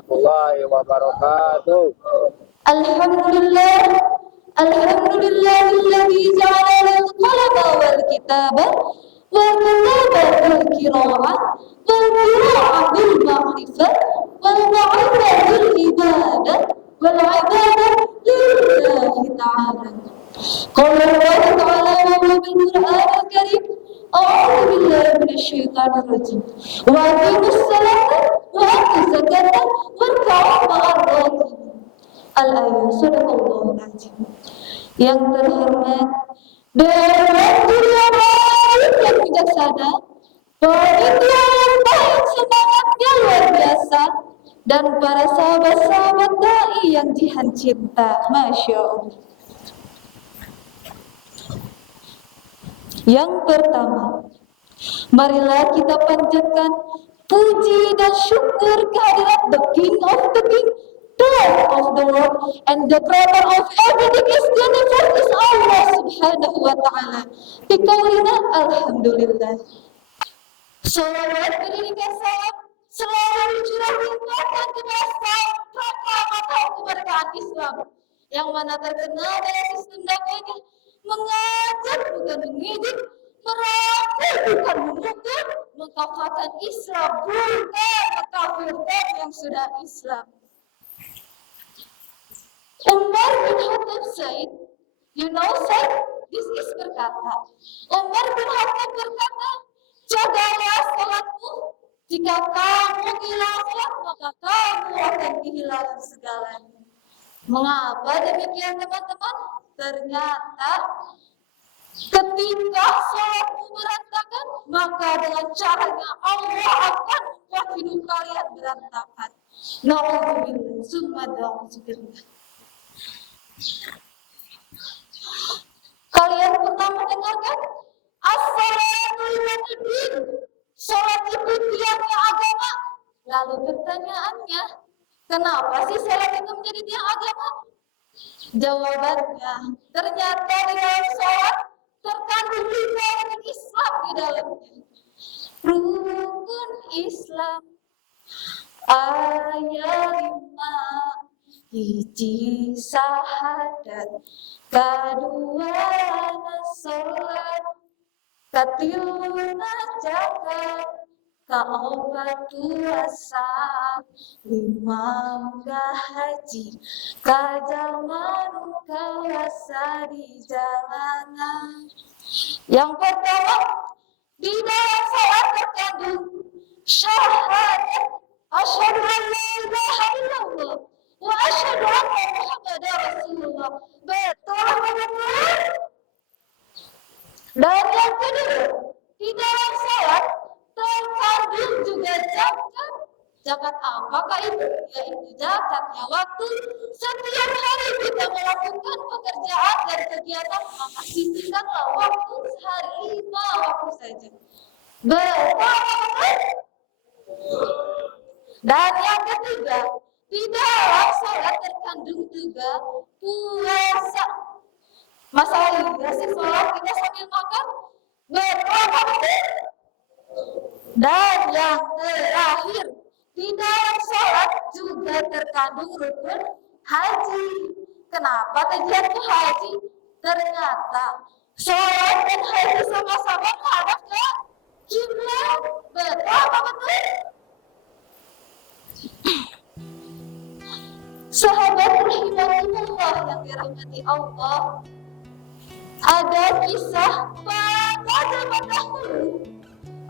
warahmatullahi wabarakatuh. Alhamdulillah, alhamdulillahilladzi ja'ala al-qalama wal kitaba bil qira'ah bil ma'rifah wal ma'rifah bil ibadah wal ibadah lillahi ta'ala. Qala Allah ta'ala wa bil Qur'anil Karim, a'udzu billahi minasy syaithanir rajim. Wa aqimus salata wa atuz zakata warka'u ma'ar raki'in. Al-ayat sadaqallahul azim. Yang terhormat dan dunia baik yang bijaksana, panitia yang baik semangatnya luar biasa, dan para sahabat-sahabat dai yang jihan cinta, masya Allah. Yang pertama, marilah kita panjatkan puji dan syukur kehadirat the King of the King, Lord of the world, and the creator of everything is the universe is Allah subhanahu wa ta'ala. Biqaulina alhamdulillah. Salawat beriringkan salam selalu dicurahkan kepada proklamasi kemerdekaan Islam, yang mana terkenal dengan sistem dakwahnya mengajar bukan mendidik, merangkul bukan memukul, mengkafirkan Islam bukan mengkafirkan yang sudah Islam. Umar bin Khattab said, this is berkata, Umar bin Khattab berkata, jagalah salatmu, jika kamu kehilangan salat, maka kamu akan kehilangan segalanya. Mengapa demikian teman-teman? Ternyata ketika salatmu berantakan, maka dengan caranya Allah akan membuat hidup kalian berantakan. Na'udzubillah, summa na'udzubillah. Kalian pernah mendengarkan as-salatu imaduddin, salat itu tiangnya agama? Lalu pertanyaannya, kenapa sih salat itu menjadi tiang agama? Jawabannya, ternyata di dalam salat terkandung rukun Islam di dalamnya. Rukun Islam ayat 5, hiji sahadat, kadua sholat, katiluna zakat, kaopat puasa, 5 haji, kajalman kawasa di jalanan. Yang pertama, di dalam salat terkandung syahadat, asyhadu an la ilaha illallah wa asyhadu anna Muhammadar Rasulullah. Betul betul. Dan yang kedua, di dalam salat terkandung juga zakat. Zakat apakah itu? Yaitu zakatnya waktu. Setiap hari kita melakukan pekerjaan dan kegiatan, maka sisihkanlah waktu sehari 5 waktu saja. Betul. Dan yang ketiga, di dalam salat terkandung juga puasa. Masalah iya sih sholat kita sambil makan? Betul. Dan yang terakhir, di dalam sholat juga terkandung rukun haji. Kenapa tujuan itu haji? Ternyata sholat dan haji sama-sama menghadap ke kiblat. Betul apa betul? Sahabat rahimahullah yang dirahmati Allah, ada kisah pada zaman dahulu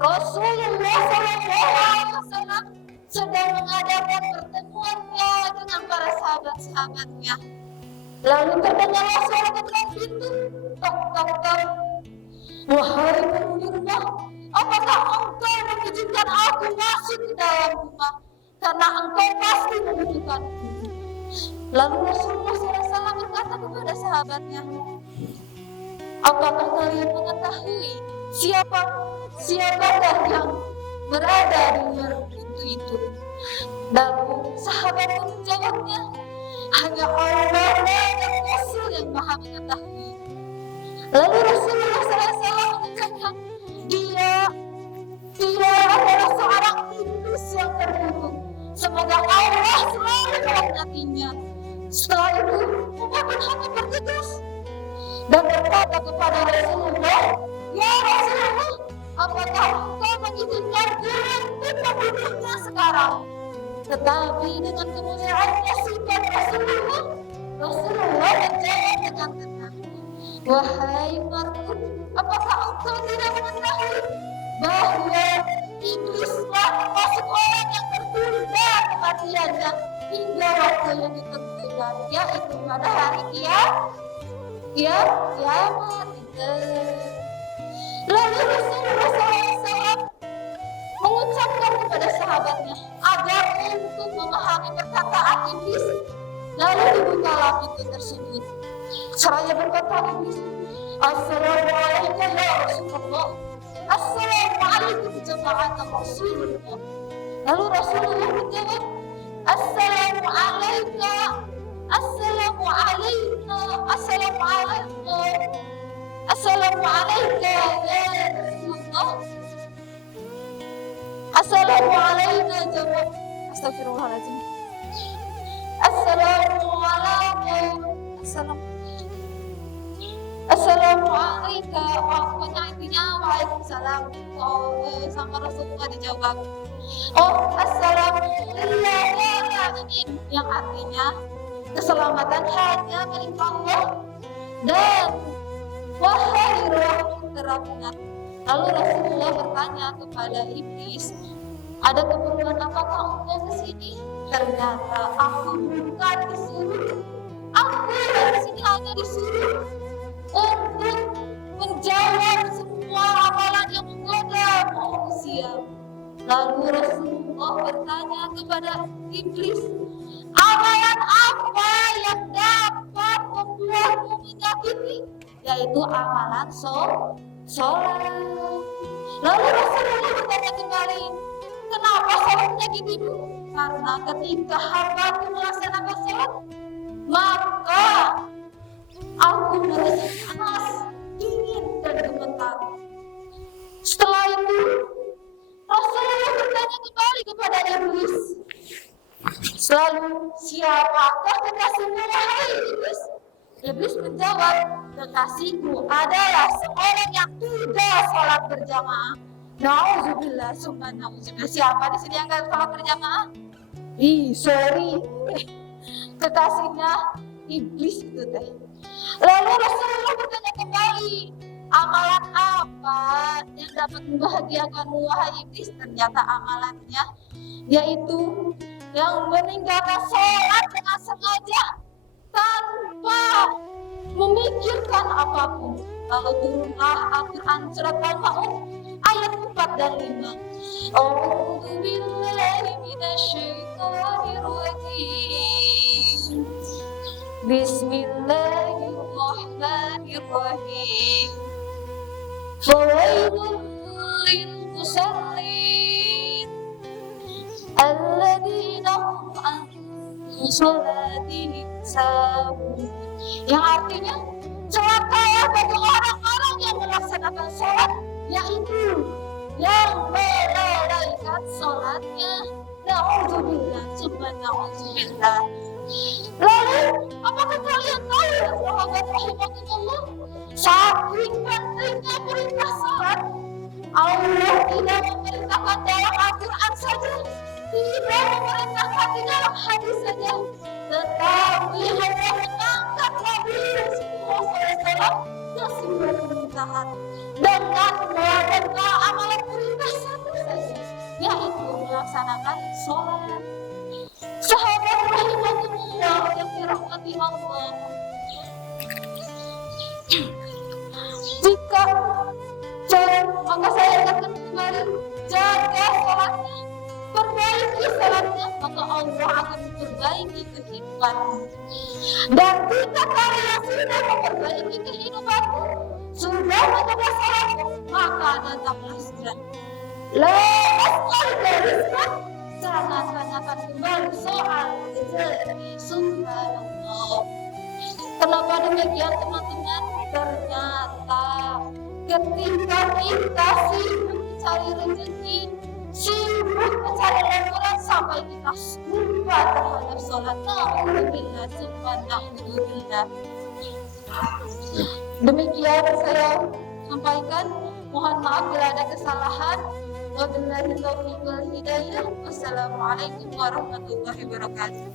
Rasulullah SAW sedang mengadakan pertemuannya dengan para sahabat-sahabatnya. Lalu terdengarlah suara ketuk pintu, tok tok tok. Wahai penghuni rumah, apakah engkau mengizinkan aku masuk ke dalam rumah? Karena engkau pasti membutuhkanku. Lalu Rasulullah SAW berkata kepada sahabatnya, apakah kalian mengetahui siapakah yang berada di luar pintu itu? Lalu sahabat pun menjawabnya, hanya Allah dan Rasul yang maha mengetahui. Lalu Rasulullah SAW mengatakan, dia adalah seorang iblis yang terburuk, Semoga Allah selalu melaknatinya. Setelah itu, Umar bin Khattab bergegas dan berkata kepada Rasulullah, "Ya Rasulullah, apakah engkau mengizinkan untuk membunuhnya sekarang?" Tetapi dengan kemuliaannya sifat Rasulullah menjawab dengan tenang, "Wahai Umarku, apakah engkau tidak mengetahui bahwa iblislah termasuk orang yang tertunda kematiannya hingga waktu yang ditentukan, yaitu pada hari kiamat." Lalu Rasulullah SAW mengucapkan kepada sahabatnya agar untuk memahami perkataan iblis. Lalu dibukalah pintu tersebut. Seraya berkata iblis, "Assalamualaikum ya Rasulullah. Assalamualaikum jama'at Rasulullah." Lalu Rasulullah menjawab, "Assalamualaikum, Assalamualaikum, Assalamualaikum, Assalamualaikum ya Rasulullah. Assalamualaikum jama'at." Astagfirullahaladzim. Assalamualaikum. Pokoknya intinya waalaikumsalam. Sama Rasulullah dijawab, assalamualaikum, yang artinya keselamatan hanya milik Allah dan wahai roh terapungan. Lalu Rasulullah bertanya kepada iblis, "Ada keperluan apakah engkau kesini?" Ternyata aku bukan disuruh. Aku di sini hanya disuruh untuk menjawab semua amalan yang menggoda manusia. Lalu Rasulullah bertanya kepada iblis, "Amalan apa yang dapat membuatmu menyakiti?" Yaitu amalan sholat. Lalu Rasulullah bertanya kembali, "Kenapa sholat menyakitimu?" Karena ketika hamba melaksanakan sholat, maka aku merasa panas, dingin, dan gemetar. Setelah itu, Rasulullah bertanya kembali kepada iblis, "Selalu siapakah kekasihmu wahai iblis?" Iblis menjawab, "Kekasihku adalah seorang yang tidak sholat berjamaah." Nauzubillah, summa nauzubillah. Siapa di sini yang gak sholat berjamaah? Sorry. Kekasihnya iblis itu teh. Lalu Rasulullah bertanya kembali, "Amalan apa yang dapat membahagiakanmu wahai iblis?" Ternyata amalannya yaitu yang meninggalkan sholat dengan sengaja tanpa memikirkan apapun. Lalu turunlah Al-Quran surat Al-Maun ayat 4 dan 5. A'udzu billahi minasyaitonir rajim. Bismillahirrahmanirrahim. Fawailun lil musallin alladzina hum an sholatihim sahun. Yang artinya celakalah bagi orang-orang yang melaksanakan sholat, yaitu yang melalaikan sholatnya. Na'udzubillah, summa na'udzubillah. Lalu, apakah kalian tahu, sahabat rahimahullah, saking pentingnya perintah sholat, Allah tidak memerintahkan dalam Al-Quran saja, tidak memerintahkan di dalam hadis saja, tetapi hanya mengangkat Nabi SAW ke sebuah pemerintahan dengan melakukan amalan perintah satu saja, yaitu melaksanakan sholat. Sahabat rahimahullah yang dirahmati Allah, jika maka saya akan kembali jaga sholatnya, perbaiki sholatnya, maka Allah akan memperbaiki kehidupanmu. Dan jika kalian sudah memperbaiki kehidupanmu, sudah menjaga sholatmu, maka datanglah segera. Lepas gariskan, jangan tanyakan kembali soal rezeki. Subhanallah. Kenapa demikian teman-teman? Ternyata ketika kita sibuk mencari rezeki, sibuk mencari referensi sampai kita lupa terhadap sholat. Na'udzubillah, summa na'udzubillah. Demikian saya sampaikan. Mohon maaf bila ada kesalahan. Wabillahi taufiq wal hidayah. Wassalamualaikum warahmatullahi wabarakatuh.